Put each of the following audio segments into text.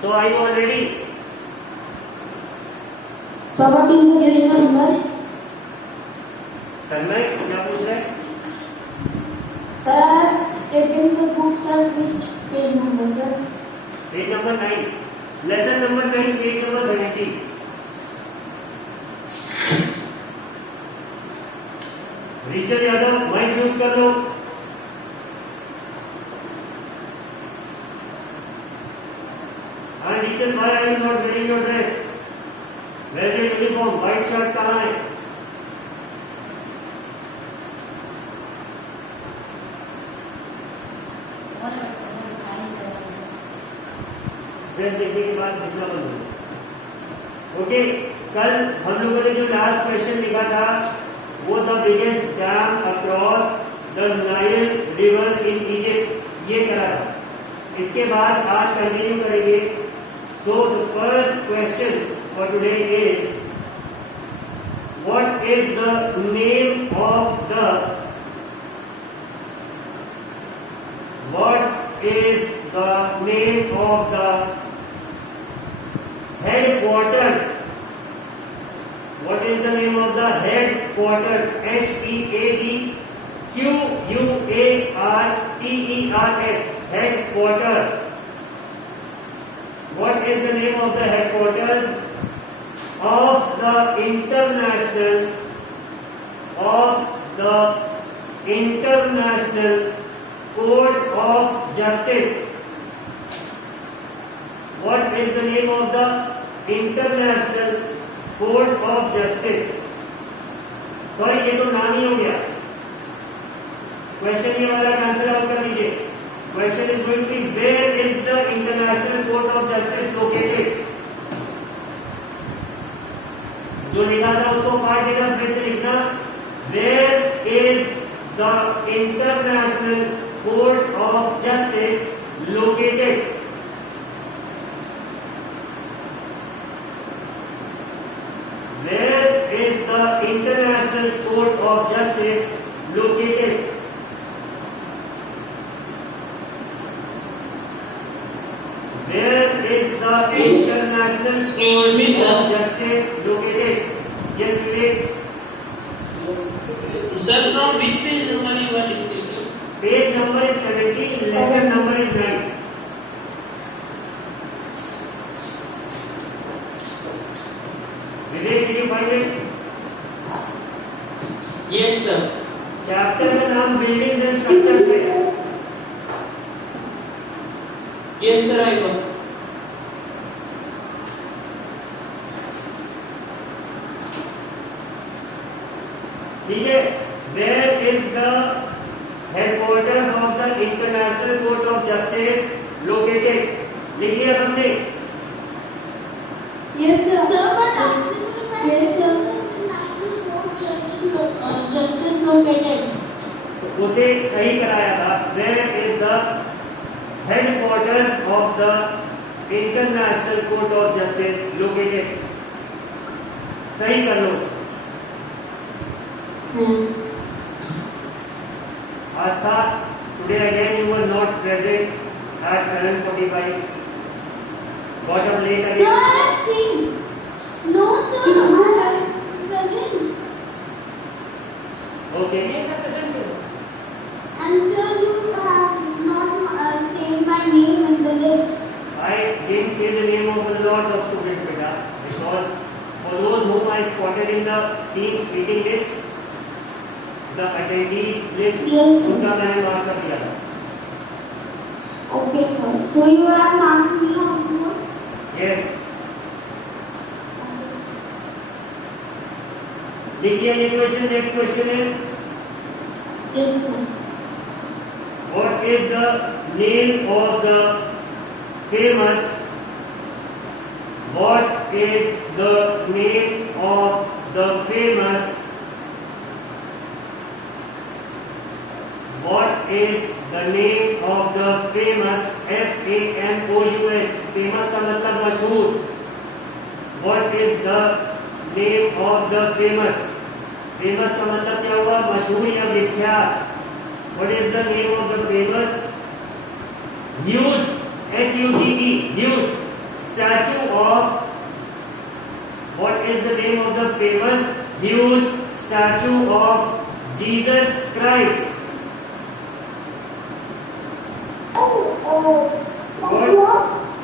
So are you all ready? So what is the page number? तन्मय क्या पूछ रहे? Sir, I have taken the book, sir. Which page number, sir? Page number 9. Lesson number 9, page number 17. Richard Yadav mic mute कर लो. Richard why are you not wearing your dress? Where is your uniform? White shirt कहाँ है? Dress देखने के बाद दिखना बंद हो. ओके, कल हम लोगों ने जो लास्ट क्वेश्चन लिखा था वो the biggest dam across the Nile river in Egypt ये करा था. इसके बाद आज कंटिन्यू करेंगे. So the first question for today is what is the name of the headquarters? What is the name of the headquarters? HEADQUARTERS. Headquarters. What is the name of the headquarters of the International Court of Justice? What is the name of the International Court of Justice? Sorry, ये तो नाम ही हो गया. Question ये वाला answer out कर दीजिए. Question is going to be where is the international court of justice located. जो लिखा था उसको पार्ट देना, फिर से लिखना. Where is the international court of justice located. Where is the International Court of Justice located? Where is the International Court of Justice located? Yes, Vivek. Sir, from which page number you are reading? Page number is 17. Lesson number is 9. Vivek, did you find it? Yes, sir. Chapter का नाम buildings and structures है. Yes, sir, I got. ठीक है. Where is the headquarters of the International Court of Justice located? लिख लिया सबने? Yes, sir. Sir, but after Yes, sir. National Court Justice located. तो उसे सही कराया था. Where is the headquarters of the International Court of Justice located? सही कर लो उसे. Astha, today again you were not present at 7:45. Got up late Sir, again. I have seen. No, sir, I am present. Okay. And sir, you have not said my name in the list. I didn't say the name of a lot of students, beta, because for those whom I spotted in the team's meeting list, the attendees list, Yes. उनका मैंने mark कर दिया था. Okay, sir. So you are marking me also? Yes. देखिए ये question, next question है. Yes, sir. What is the name of the famous? What is the name of the famous? What is the name of the famous? FAMOUS. Famous का मतलब मशहूर. What is the name of the famous? Famous का मतलब क्या हुआ? मशहूर या विख्यात. What is the name of the famous? Huge. HUGE. Huge. statue of, what is the name of the famous huge statue of Jesus Christ?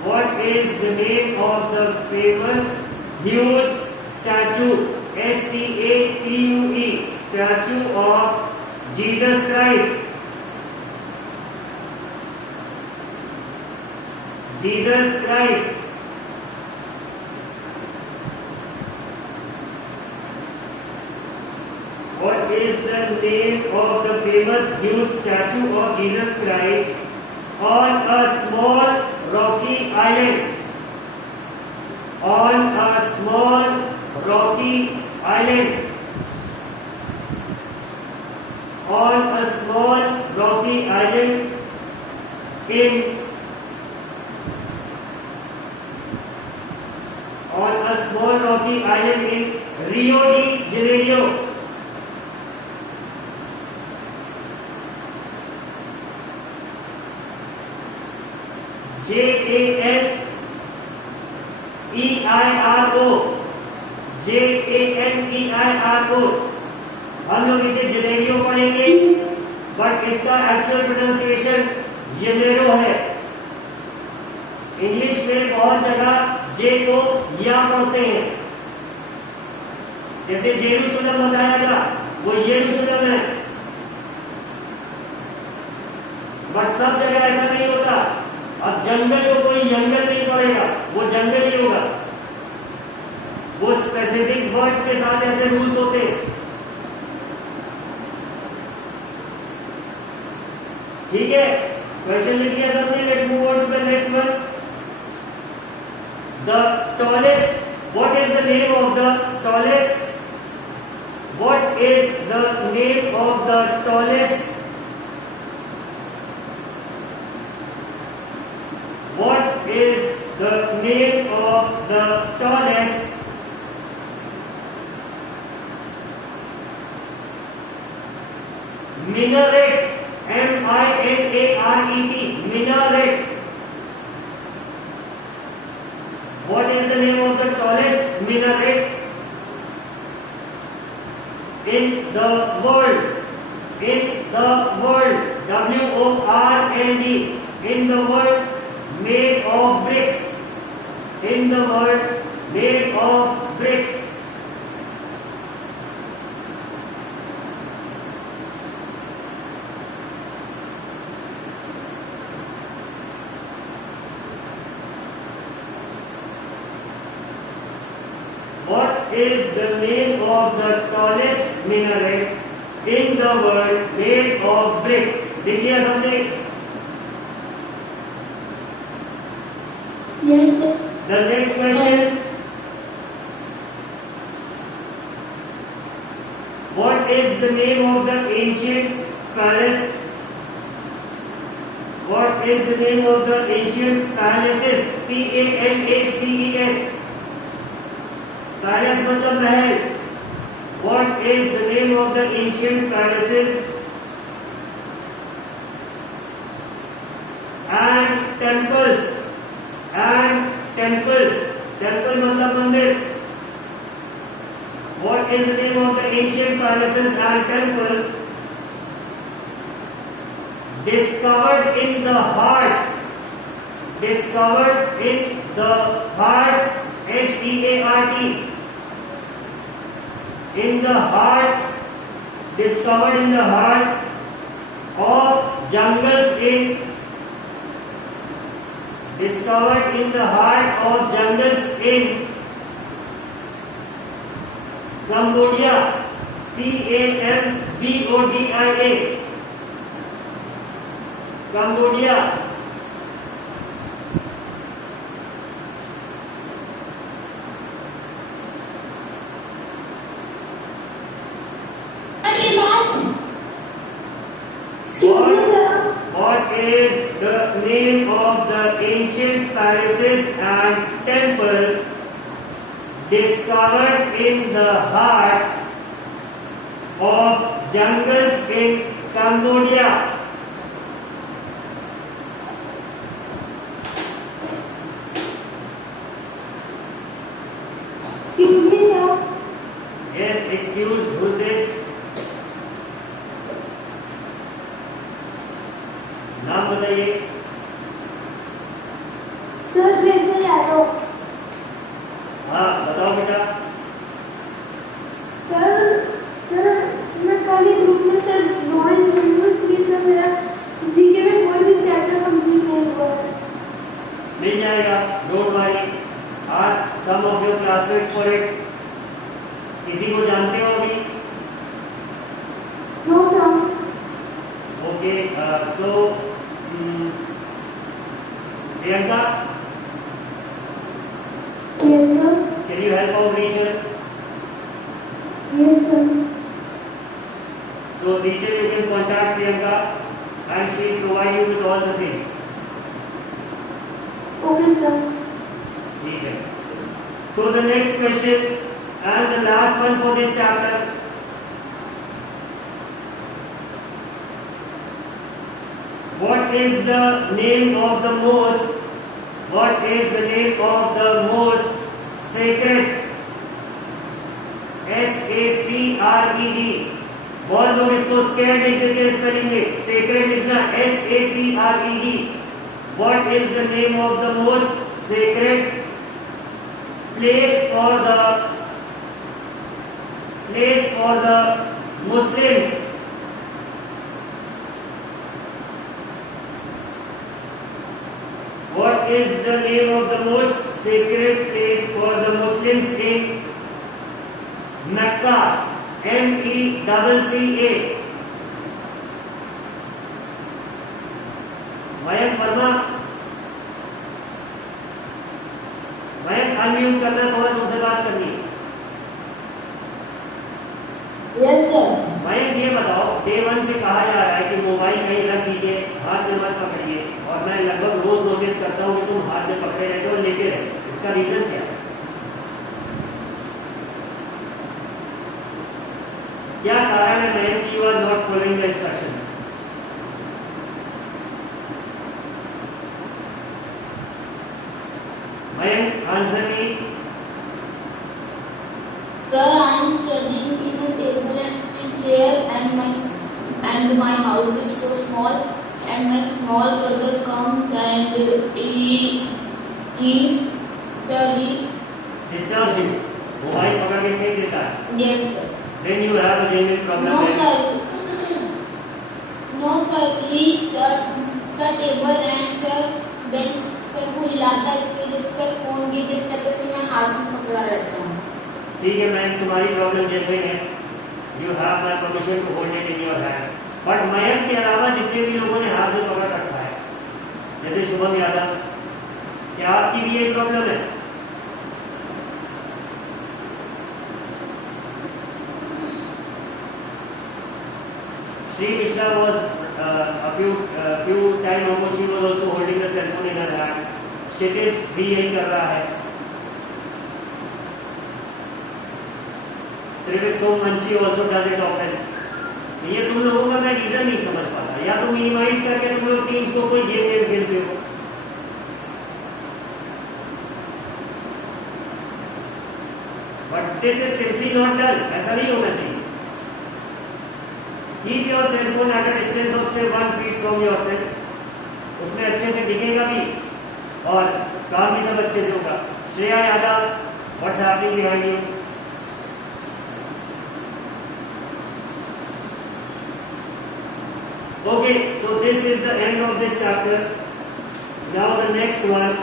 What is the name of the famous huge statue, statue, statue of Jesus Christ? Jesus Christ. What is the name of the famous huge statue of Jesus Christ on a small rocky island? On a small rocky island. On a small rocky island in Rio de Janeiro. Janeiro. हम लोग इसे Janeiro पढ़ेंगे, but इसका actual pronunciation येनेरो है। English में बहुत जगह जे को या पढ़ते हैं, जैसे जेरूसलम बताया था, वो येरूशलेम है, बट सब जगह ऐसा नहीं होता। अब जंगल को कोई जंगल नहीं पड़ेगा, वो जंगल ही होगा। वो स्पेसिफिक वर्ड्स के साथ ऐसे रूल्स होते हैं। ठीक है, क्वेश्चन लिख दिया सबने। Let's move on to the next one. The tallest, what is the name of the tallest? What is the name of the tallest? What is the name of the tallest? Minaret. M-I-N-A-R-E-T. Minaret. What is the name of the tallest minaret in the world? In the world. W-O-R-L-D. In the world. Made of bricks. In the world, made of bricks. What is the name of the tallest minaret in the world made of bricks? लिख लिया सबने? Yes, sir. The next question. What is the name of the ancient palace? What is the name of the ancient palaces? P-A-L-A-C-E-S. Palace मतलब महल. What is the name of the ancient palaces and temples? And temples. Temple मतलब मंदिर. What is the name of the ancient palaces and temples discovered in the heart? Discovered in the heart. H-E-A-R-T. In the heart. Discovered in the heart of jungles in. Discovered in the heart of jungles in Cambodia. C-A-M-B-O-D-I-A. Cambodia. What is the name of the ancient palaces and temples discovered in the heart of jungles in Cambodia? Excuse me, sir. Yes, excuse. Who's this? नाम बताइए. Sir, Rachel Yadav. हाँ, बताओ बेटा. Sir मैं कल ही group में sir join हुई इसलिए सर मेरा जीके में कोई भी चैप्टर कंप्लीट नहीं हुआ है. मिल जाएगा. Don't worry. Ask some of your classmates for it. किसी को जानते हो अभी? No, sir. Okay. So, Priyanka, Yes, sir. can you help out Rachel? Yes, sir. So, Rachel, you can contact Priyanka, and she will provide you with all the things. Okay, sir. ठीक है. So the next question and the last one for this chapter. What is the name of the most? What is the name of the most sacred? SACRED. बहुत लोग इसको scared लिख देते हैं spelling में. Sacred लिखना SACRED. What is the name of the most sacred place for the Muslims? What is the name of the most sacred place for the Muslims in Mecca? MECCA. Mayank Verma, Mayank unmute करना, थोड़ा तुमसे बात करनी है. Yes sir. Mayank ये बताओ, day 1 से कहा जा रहा है कि मोबाइल कहीं रख दीजिए, हाथ में मत पकड़िए, और मैं लगभग रोज नोटिस करता हूँ कि तुम हाथ में पकड़े रहते हो और लेके रहते हो. इसका रीजन क्या है? क्या कारण है Mayank, you are not following the instructions? Mayank, answer me. Sir, I am studying in a table and a chair, and my house is so small, and my small brother comes and he Disturbs you. Mobile पकड़ के फेंक देता है. yes sir. Then you have a genuine problem. No Mayank. sir. No sir. He the table and sir then sir वो हिलाता है इसके जिसका फोन गिर गिरता है तो उसे मैं हाथ में पकड़ा रहता हूँ. ठीक है मैम, तुम्हारी प्रॉब्लम जेन्युइन है. You have my permission to hold it in your hand. But Mayank के अलावा जितने भी लोगों ने हाथ में पकड़ रखा है, जैसे शुभम यादव, क्या आपकी भी ये प्रॉब्लम है? Sri Mishra was a few time ago, she was also holding the cell phone in her hand. Kshitij भी यही कर रहा है. Trivit Somanshi also does it often. ये तुम लोगों का मैं रीजन नहीं समझ पाता. या तो मिनिमाइज करके तुम लोग टीम्स को कोई गेम खेलते हो, but this is simply not done. ऐसा नहीं होना चाहिए. Keep your cell phone at a distance of say 1 feet from yourself. उसमें अच्छे से दिखेगा भी और काम भी सब अच्छे से होगा. Shreya Yadav, what's happening behind you? Okay, so this is the end of this chapter. Now the next one.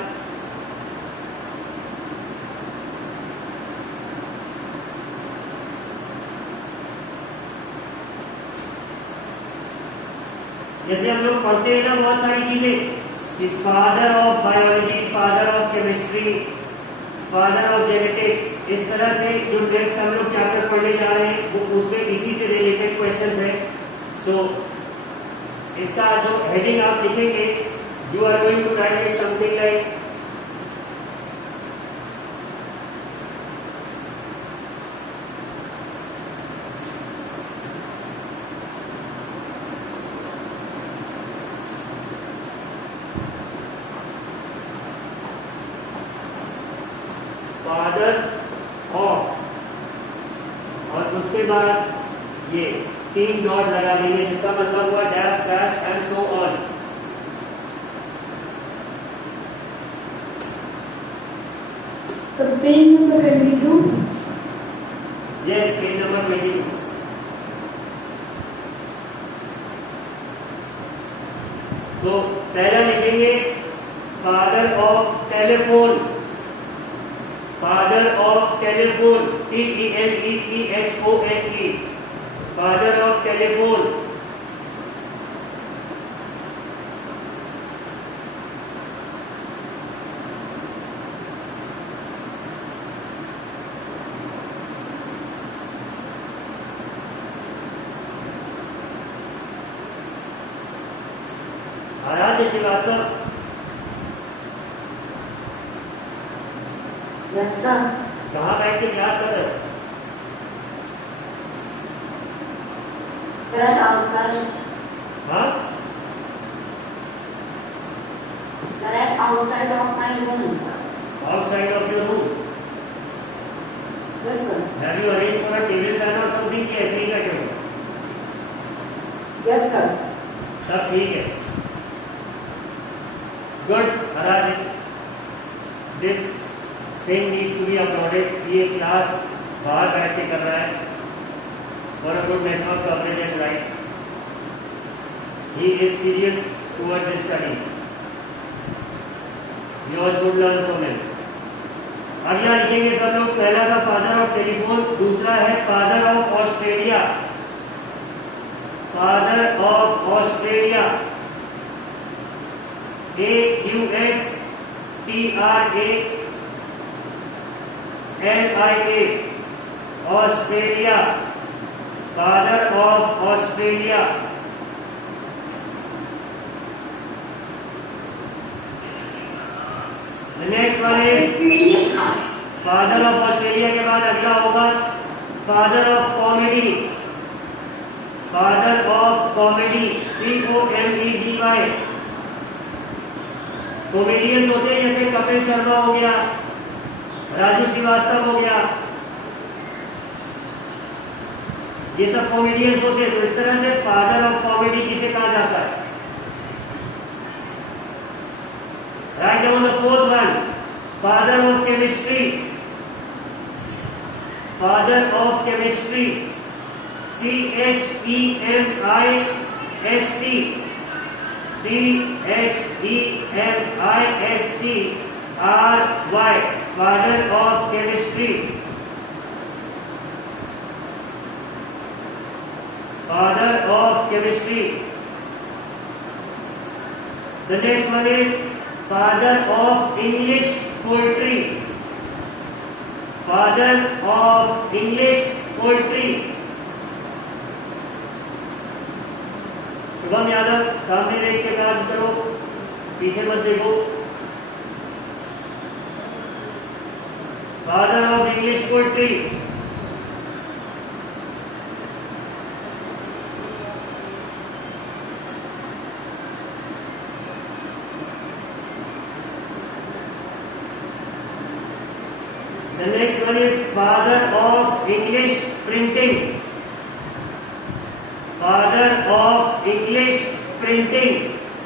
जैसे हम लोग पढ़ते हैं ना बहुत सारी चीजें, father of biology, father of chemistry, father of genetics, इस तरह से जो नेक्स्ट हम लोग चैप्टर पढ़ने जा रहे हैं वो उसमें इसी से रिलेटेड क्वेश्चंस है. सो इसका जो हेडिंग आप लिखेंगे, you are going to write it something like father of उसके बाद ये 3 डॉट लगा देंगे जिसका मतलब हुआ dash dash and so on. तो page number 22। Yes, page number 22। तो पहला लिखेंगे father of telephone, father of telephone, TELEPHONE, father of telephone. Aaradhya Srivastava, कहाँ बैठ के क्लास कर रहे हो? हाँ, outside of my room. outside of your room. Yes, sir. Have you arranged for a table fan or something कि ऐसे ही बैठे हो? Yes, sir. सब ठीक है। Good, Arad. This thing needs to be uploaded. ये क्लास बाहर बैठ के कर रहा है for a good network coverage and right. He is serious towards his studies. You all should learn from him. अगला लिखेंगे सब लोग, पहला था फादर ऑफ टेलीफोन, दूसरा है father of Australia, father of Australia, AUSTRALIA, Australia, father of Australia. The next one is father of Australia के बाद अगला होगा father of comedy, father of comedy, COMEDY। Comedians होते हैं जैसे कपिल शर्मा हो गया, राजू श्रीवास्तव हो गया, ये सब कॉमेडियंस होते हैं। तो इस तरह से फादर ऑफ कॉमेडी किसे कहा जाता है? Write down the fourth one, father of chemistry, father of chemistry, CHEMIST, CHEMISTRY, father of chemistry, father of chemistry. The next one is father of English poetry, father of English poetry, Shubham Yadav. सामने देख के काम करो, पीछे मत देखो। Father of English poetry, the next one is father of English printing, father of English printing,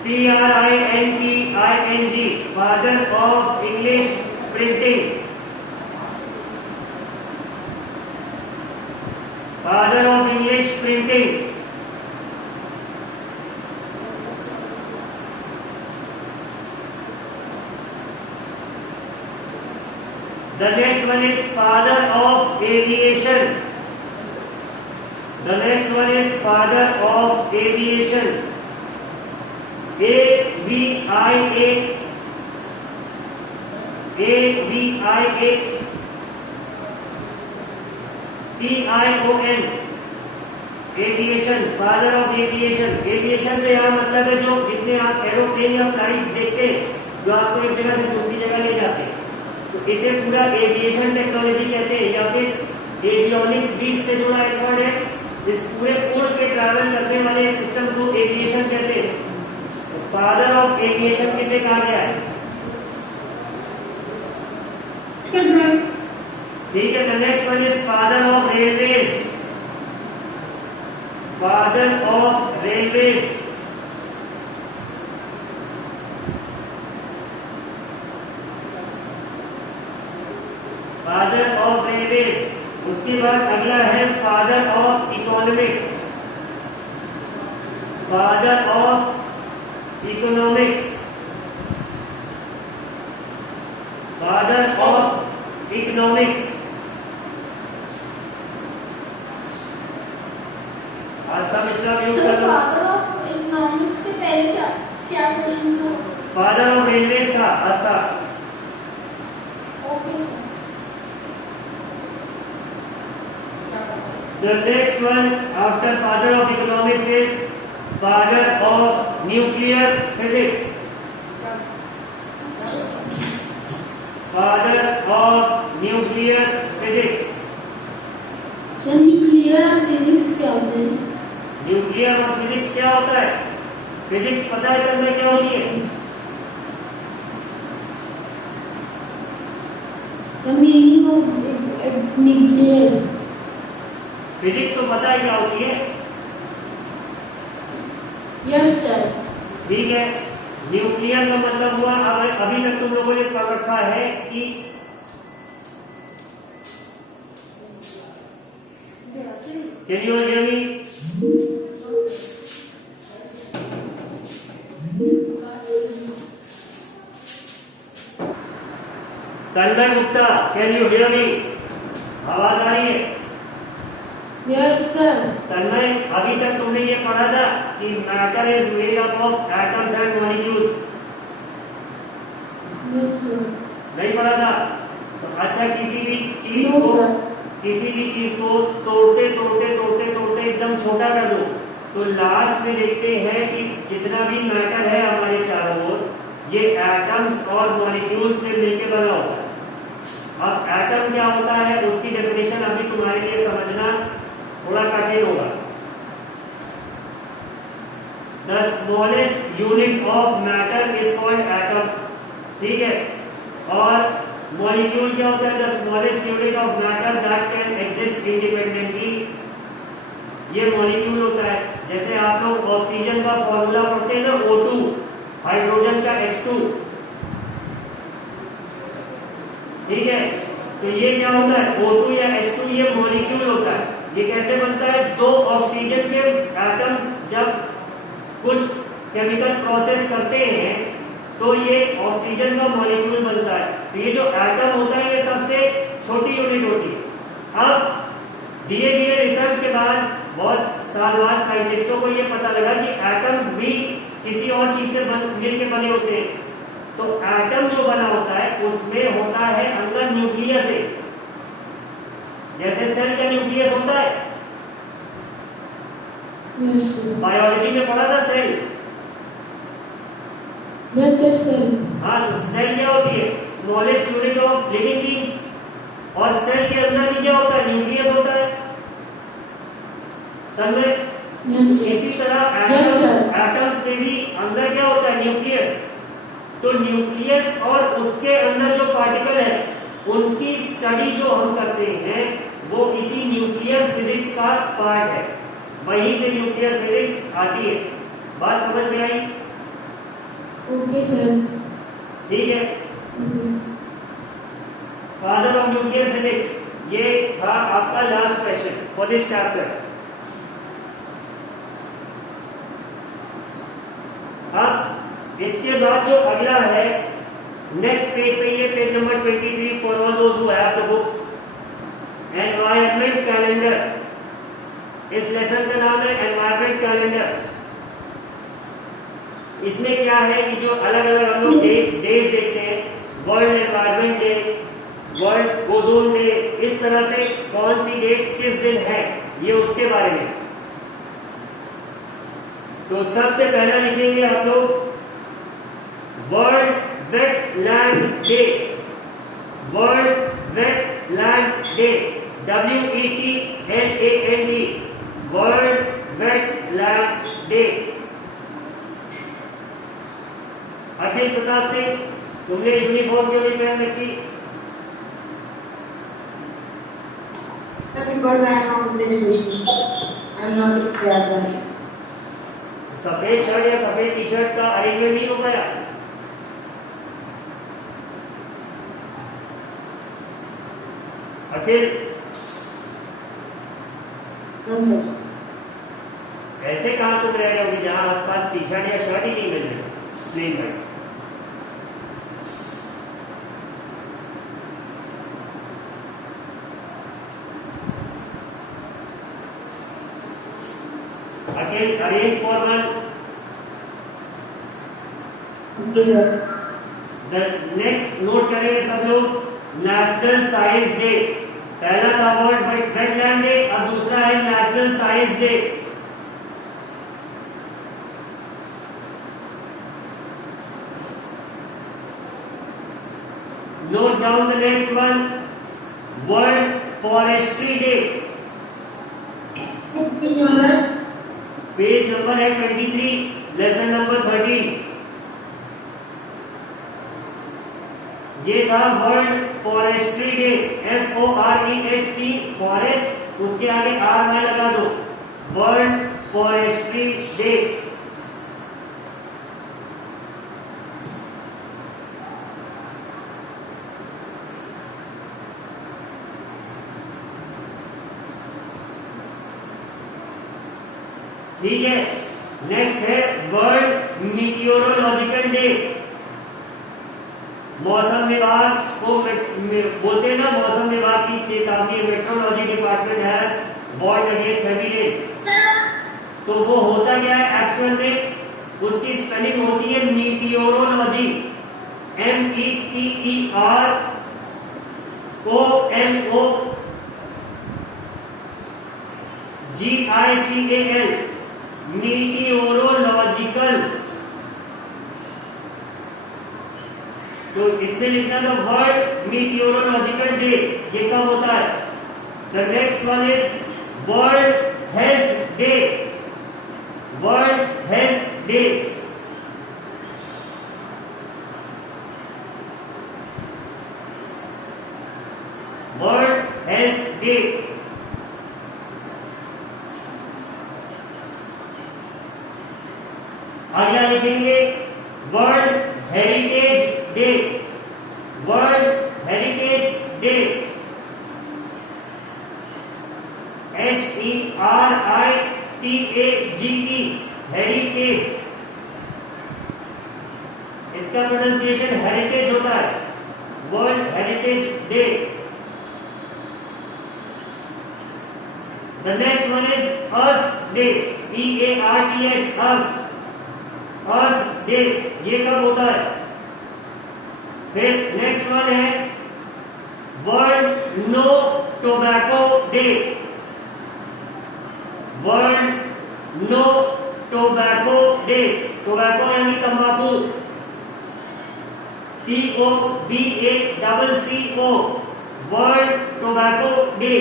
PRINTING, father of English printing, father of English printing. The next one is father of aviation. The next one is father of aviation. AVIA, TION, aviation, father of aviation. Aviation से यहाँ मतलब है जो जितने आप aeroplane या flights देखते हैं जो आपको एक जगह से दूसरी जगह ले जाते हैं, तो इसे पूरा एविएशन टेक्नोलॉजी कहते हैं, या फिर एवियोनिक्स बीच से जुड़ा एक वर्ड है। इस पूरे कोड पे ट्रैवल करने वाले सिस्टम को एविएशन कहते हैं। तो फादर ऑफ एविएशन किसे कहा गया है? ठीक है। The next one is father of railways. Father of railways. Father of railways. उसके बाद अगला है Father of economics. Father of economics. Father of economics. आस्था मिश्रा भी सर उत्तर दो। फादर ऑफ इकोनॉमिक्स के पहले क्या क्या क्वेश्चन था? Father of railways था Aastha. Okay sir. The next one after father of economics is father of nuclear physics. Father of nuclear physics. Sir nuclear और physics क्या होते हैं? न्यूक्लियर और फिजिक्स क्या होता है? फिजिक्स पता है तुम्हें क्या होती है? Sir meaning of nuclear. Physics तो पता है क्या होती है? Yes sir. ठीक है। न्यूक्लियर का मतलब हुआ अभी तक तुम लोगों ने पढ़ रखा है कि can you hear me? Tanmay Gupta, can you hear me? आवाज आ रही है? Yes sir. तन्मय, अभी तक तुमने ये पढ़ा था कि matter is made up of atoms and molecules. Yes sir. नहीं पढ़ा था? तो अच्छा, किसी भी चीज नो को सर। तोड़ते एकदम छोटा कर दो, तो लास्ट में देखते हैं कि जितना भी मैटर है हमारे चारों ओर, ये एटम्स और मॉलिक्यूल्स से मिलकर बना होता है। अब एटम क्या होता है उसकी डेफिनेशन अभी तुम्हारे लिए समझना थोड़ा कठिन होगा। The smallest unit of matter is called atom. ठीक है। और मॉलिक्यूल क्या होता है? The smallest unit of matter that can exist independently. ये मॉलिक्यूल होता है। जैसे आप लोग ऑक्सीजन का फॉर्मूला पढ़ते हैं ना, O2, हाइड्रोजन का H2। ठीक है। तो ये क्या होता है? O2 या H2 ये मॉलिक्यूल होता है। ये कैसे बनता है? दो ऑक्सीजन के एटम्स जब कुछ केमिकल प्रोसेस करते हैं तो ये ऑक्सीजन का मॉलिक्यूल बनता है। तो ये जो एटम होता है ये सबसे छोटी यूनिट होती है। अब धीरे धीरे रिसर्च के बाद बहुत साल बाद साइंटिस्टों को ये पता लगा कि एटम्स भी किसी और चीज से मिलकर बने होते हैं। तो एटम जो बना होता है उसमें होता है अंदर न्यूक्लियस है। जैसे सेल का न्यूक्लियस होता है, यस सर। बायोलॉजी में पढ़ा था सेल। Yes sir. हाँ, तो सेल क्या होती है? Smallest unit of living beings. और सेल के अंदर भी क्या होता है? न्यूक्लियस होता है। इसी तरह एटम्स में भी अंदर क्या होता है? न्यूक्लियस। तो न्यूक्लियस और उसके अंदर जो पार्टिकल है उनकी स्टडी जो हम करते हैं वो इसी न्यूक्लियर फिजिक्स का पार्ट है। वहीं से न्यूक्लियर फिजिक्स आती है। बात समझ में आई? Okay sir. ठीक है। फादर ऑफ न्यूक्लियर फिजिक्स, ये था आपका last question for this chapter. अब इसके बाद जो अगला है नेक्स्ट पेज पे, ये page number 23 for all those who have the books, environment calendar. इस लेसन का नाम है एनवायरनमेंट कैलेंडर। इसमें क्या है कि जो अलग अलग हम लोग डेज देखते हैं, world environment day, world ozone day, इस तरह से कौन सी डेट्स किस दिन है ये उसके बारे में। तो सबसे पहला लिखेंगे हम लोग world wetland day. World wetland day, WETLAND, world wetland day. Akhil Pratap Singh, तुमने यूनिफॉर्म क्यों नहीं पहन रखी? Because I am on this station. I'm not a player. सफेद शर्ट या सफेद टी शर्ट का अरेंजमेंट नहीं हो पाया। अखिल No, sir. ऐसे कहाँ तुम रह रहे हो कि जहाँ आसपास टी शर्ट या शर्ट ही नहीं मिल रहे प्लेन में। Akhil arrange for one. Okay, sir. The next note करेंगे सब लोग, नेशनल साइंस डे। पहला था वर्ल्ड वेटलैंड डे और दूसरा है national science day. Note down the next one, world forestry day. Page number है 23, लेसन नंबर 13। ये था world forestry day, FOREST forest, उसके आगे RY लगा दो, वर्ल्ड फॉरेस्ट्री डे। ठीक है, नेक्स्ट है वर्ल्ड मीटियोरोलॉजिकल डे। मौसम विभाग को बोलते हैं ना, मौसम विभाग की चेतावनी, metrology department has warned against heavy rain. तो वो होता क्या है एक्चुअल में, उसकी स्पेलिंग होती है मीटियोरोलॉजी, METEROLOGICAL, मीटियोरोलॉजिकल। तो इसमें लिखना था वर्ल्ड मीटियोरोलॉजिकल डे, ये कब होता है। The next one is world health day, world health day. World health day. अगला लिखेंगे world heritage day, world heritage day, HERITAGE, heritage. इसका प्रोनाउंसिएशन हेरिटेज होता है, world heritage day. The next one is earth day, EARTH, earth, earth day, ये कब होता है। फिर नेक्स्ट वन है world no tobacco day, world no tobacco day. Tobacco यानी तंबाकू, TOBACCO, world tobacco day.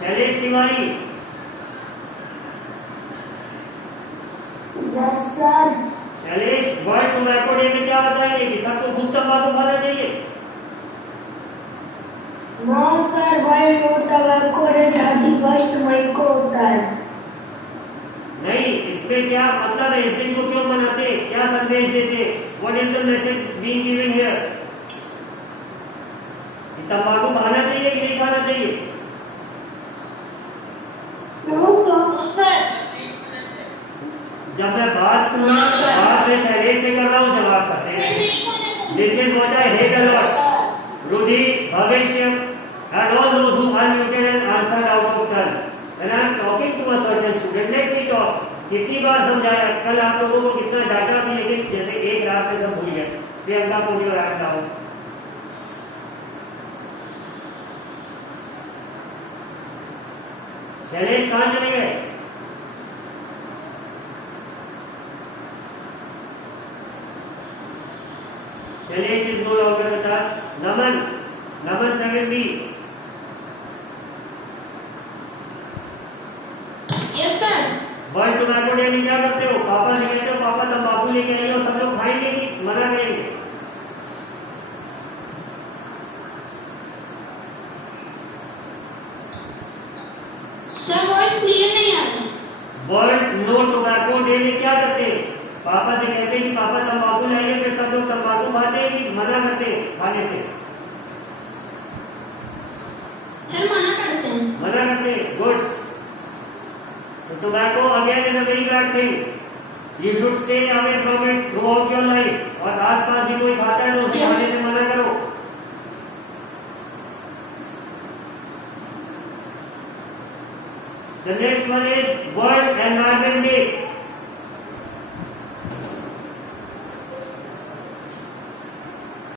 Shailesh Tiwari, Yes, sir. Shailesh world tobacco day में क्या बताएंगे कि सबको खूब तंबाकू खाना चाहिए। No, sir. World No Tobacco Day 31 मई को होता है। नहीं, इसमें क्या मतलब है, इस दिन को क्यों मनाते हैं, क्या संदेश देते हैं, what is the message being given here. तंबाकू खाना चाहिए कि नहीं खाना चाहिए। No, sir. जब मैं बात में शैलेश से कर रहा हूँ, जवाब सकते हैं। This is what I hate a lot, Ruddhi, Bhavishya and all those who unmuted and answered out of turn. When I am talking to a certain student, let me talk. कितनी बार समझाया, कल आप लोगों को कितना डाटा भी, लेकिन जैसे एक रात में सब भूल गए। प्रियंका पूरी और आता हूँ। शैलेश कहाँ चले गए। Shailesh is no longer with us. Naman, Naman second B. Yes, sir. World tobacco day में क्या करते हो, पापा से कहते हो पापा तंबाकू लेके आइए, सब लोग खाएंगे कि मना करेंगे। वॉइस क्लियर नहीं आ रही। वर्ल्ड नो टोबैको डे में क्या करते हैं? पापा से कहते हैं कि पापा तंबाकू लाइए, फिर सब लोग तंबाकू खाते हैं कि मना करते हैं खाने से? सर मना करते हैं। मना करते हैं। गुड। तो tobacco again is a very bad thing, you should stay away from it through out your life. और आसपास भी कोई खाता है तो उसे खाने से मना करो। The next one is World Environment Day.